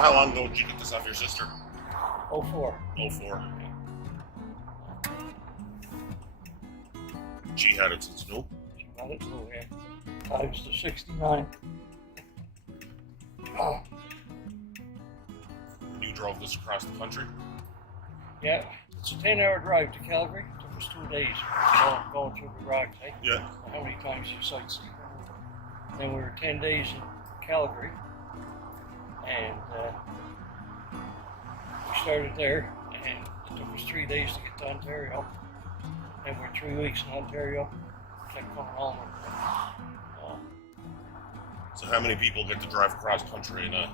how long ago did you get this off your sister? 04. 04. She had it since new? She got it new, yeah. I was the 69. Oh, You drove this across the country? yeah, it's a 10-hour drive to Calgary. It took us 2 days going through the rocks, eh? Yeah. How many times you sightsee? Then we were 10 days in Calgary, and we started there, and it took us 3 days to get to Ontario. And we're 3 weeks in Ontario. Kept coming home. So how many people get to drive across country in a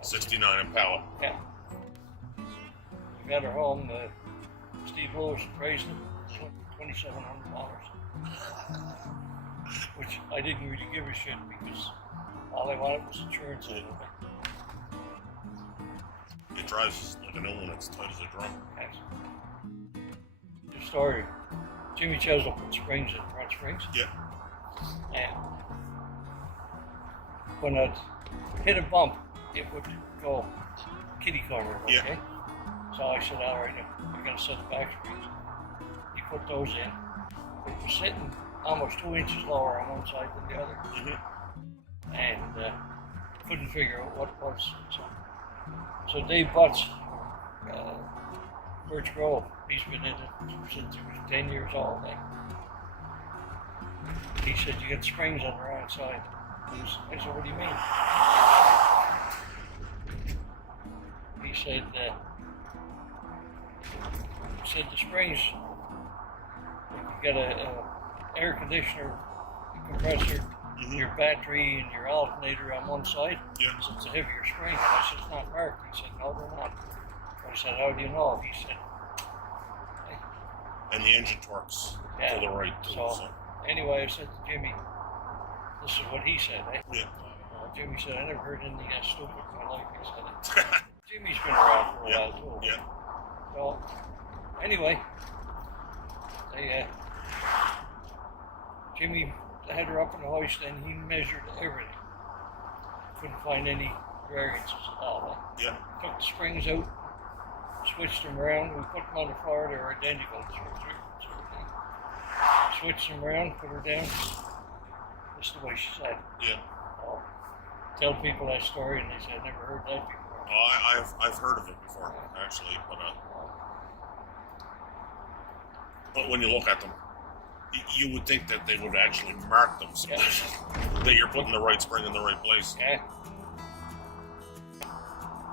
69 Impala? Yeah. We got her home. Steve Lewis appraised it, $2,700. Which I didn't really give a shit because all I wanted was insurance. Yeah. It drives like a new one, it's tight as a drum. Yes. The story. Jimmy Chesel put springs in front springs. Yeah. And when I'd hit a bump, it would go kitty corner, okay? Yeah. So I said, all right, you're going to set the back springs. He put those in. It was sitting almost 2 inches lower on one side than the other. Mm-hmm. And couldn't figure out what it was. So Dave Butts, Birch Grove, he's been in it since he was 10 years old. Eh? He said, you got springs on the wrong side. I said, what do you mean? He said the springs, you got a air conditioner, a compressor, Mm-hmm. your battery and your alternator on one side. Yeah. So it's a heavier spring. And I said, it's not marked. He said, no, they're not. I said, how do you know? He said, And the engine torques yeah. to the right too. So anyway, I said to Jimmy, this is what he said, eh? Yeah. Jimmy said, I never heard anything that stupid in my life. He said, Jimmy's been around for a while too. Yeah. So anyway, Jimmy had her up in the hoist and he measured everything. Couldn't find any variances at all. Eh? Yeah. Took the springs out, switched them around. We put them on the floor. They were identical. Switched them around, put her down. This is the way she said. Yeah. Tell people that story, and they said, "I never heard that before." Oh, I've heard of it before, actually, but when you look at them, you would think that they would actually mark them so that you're putting the right spring in the right place. Yeah.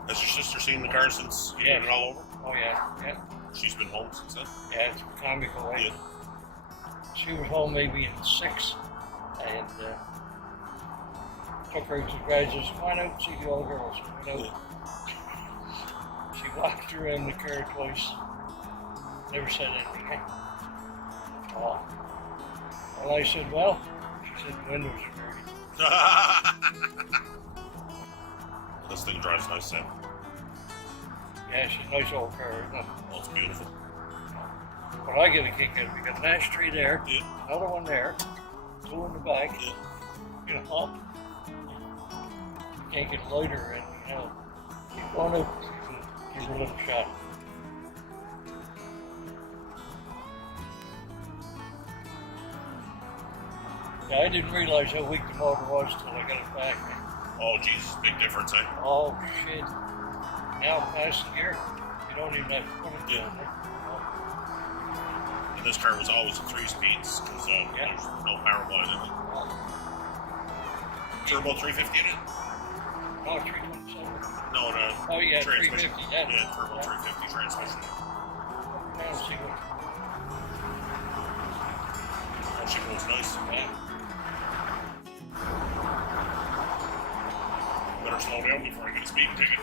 Has your sister seen the car since you had it all over? Oh yeah, yeah. She's been home since then? Yeah, it's comical, right? Yeah. She was home maybe in 6, and took her to the garage and said, come on out and see the old girls. We went out. She walked around the car twice, never said anything. Eh? Oh. Well, I said, well, she said, the windows are dirty. This thing drives nice, then. Yeah, she's a nice old car, isn't it? Oh, it's beautiful. But I get a kick out of it. We got an ash tree there, Yeah. another one there, 2 in the back. Yeah. You know, you can't get a lighter in, you know. Keep going out, give her a little shot. Yeah, I didn't realize how weak the motor was till I got it back. Oh, Jesus, big difference, eh? Oh, shit. Now, past the gear, you don't even have to put it down. And this car was always at 3 speeds because there's no power line in it. Turbo 350 in it? No, 327. No, no. Oh, yeah, transmission. 350, yeah. Yeah, turbo 350 transmission. Now, see what. Oh, she goes nice. Yeah. Better slow down before I get a speeding ticket.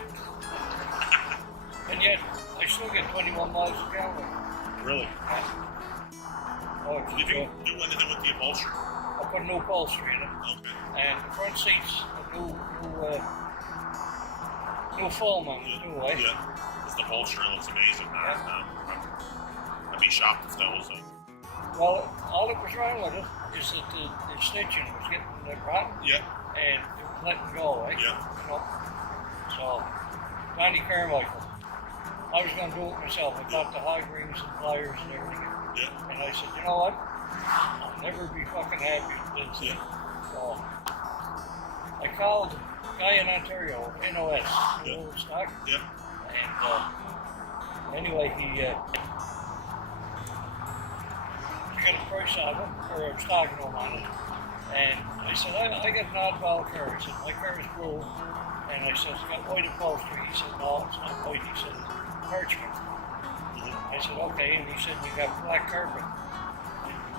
And yet, I still get 21 miles a gallon. Really? Oh, Did you do anything with the upholstery? I put a new upholstery in it. Okay. And the front seats, new foam on it, new way. Yeah. Because the upholstery looks amazing. I'd be shocked if that was Well, all that was wrong with it is that the stitching was getting rotten. Yeah. And it was letting go, right? Yeah. You know? So, Johnny Carmichael. I was going to do it myself. I bought the hog rings and pliers and everything. Yeah. And I said, you know what? I'll never be fucking happy with this. Yeah. So I called a guy in Ontario, NOS, Yeah. stock. Yeah. And anyway, he got a price on him, or I was talking to him on it. And I said, I got an oddball car. He said, my car is blue. And I said, it's got white upholstery. He said, no, it's not white. He said, parchment. I said, okay. And he said, you got black carpet.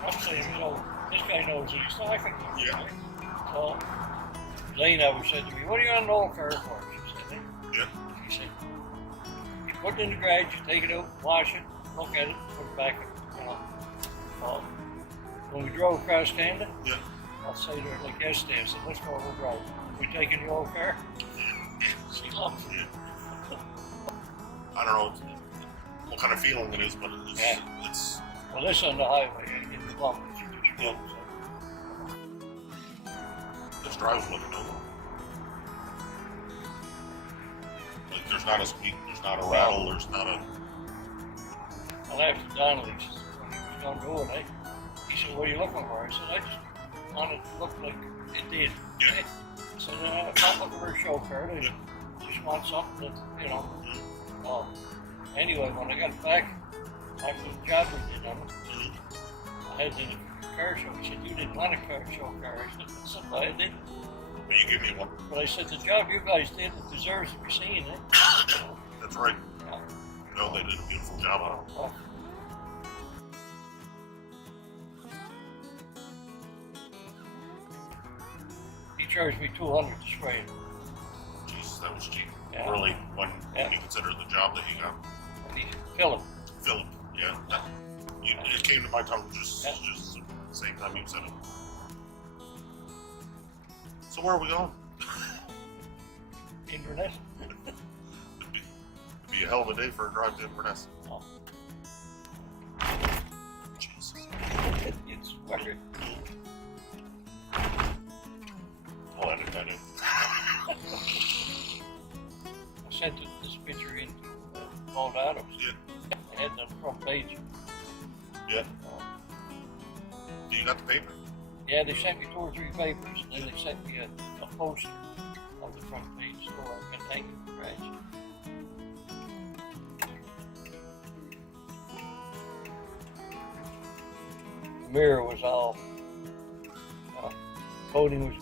I'm saying, you know, this guy knows what he's talking about. Yeah. Right? So Elaine always said to me, what are you on an old car for? She said, Yeah. he said, you put it in the garage, you take it out, wash it, look at it, put it back in, you know. So when we drove across Canada, Yeah. I'll say to her, like yesterday, I said, let's go over the road. We taking the old car? She loves it. Yeah. I don't know what kind of feeling it is, but it's, Yeah. it's Well, this on the highway, in the lump, you just Yeah. roll, so. this drives like a no. Like there's not a squeak, there's not a rattle, there's not a. Well, after Donnelly, he says, when he was going to do it, he said, what are you looking for? I said, I just want it to look like it did. Yeah. I said, I'm not looking for a show card. I just want something that, you know. Anyway, when I got back after the job we did on it, I had the car show. He said, you didn't want a car show car. I said, that's what I did. But you give me one. But I said, the job you guys did, it deserves to be seen, That's right. Yeah. No, they did a beautiful job on it. Well, he charged me $200 to spray it. Jesus, that was cheap. Yeah. Really, when Yeah. you consider the job that you got. And he filled it. Philip, yeah. It came to my tongue just Yeah. the same time you said it. So where are we going? Inverness. It'd be a hell of a day for a drive to Inverness. Oh. Jesus. It's weird. I'll edit that in. I sent this picture in to Paul Adams. Yeah. I had it on the front page. Yeah. You got the paper? Yeah, they sent me 2 or 3 papers, and then they sent me a poster of the front page so I can hang it in the garage. The mirror was all, coating was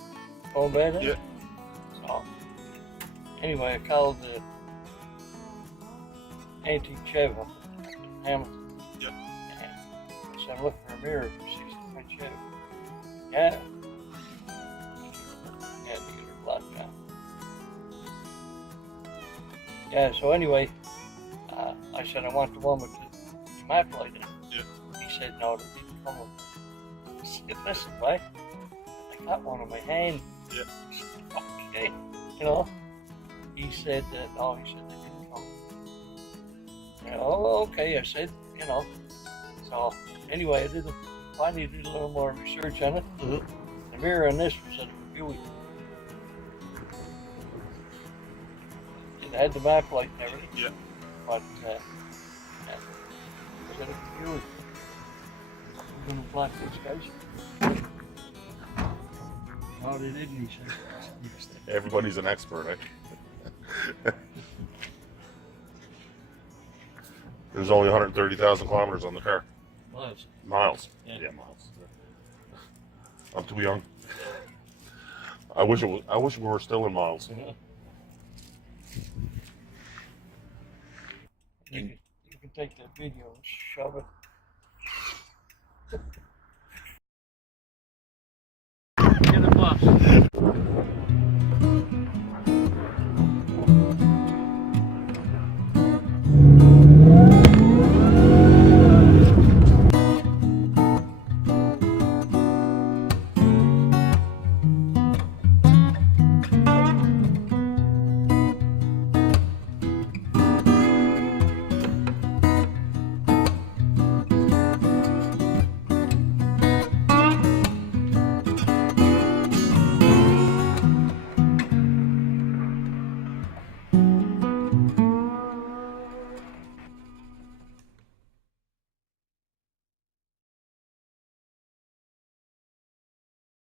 going bad in it. Yeah. So, anyway, I called the antique Chevy up in Hamilton. Yep. And I said, I'm looking for a mirror for 65 Chevy. Yeah. Yeah, to get her blood down. Yeah, so anyway, I said, I want the one with the map light in it. Yeah. He said, no, they didn't come with it. I said, listen, right? I got one in my hand. Yeah. I said, okay. You know, he said that, no, he said they didn't come. You know, oh, okay, I said, you know. So, anyway, finally did a little more research on it. The mirror on this was a Buick. It had the map light and everything. Yeah. But, it was a Buick. We're going to block these guys. No, they didn't, he said. Everybody's an expert, eh? There's only 130,000 kilometers on the car. Was. Miles. Yeah. Miles. I'm too young. I wish we were still in miles. You can take that video and shove it. Get a bus.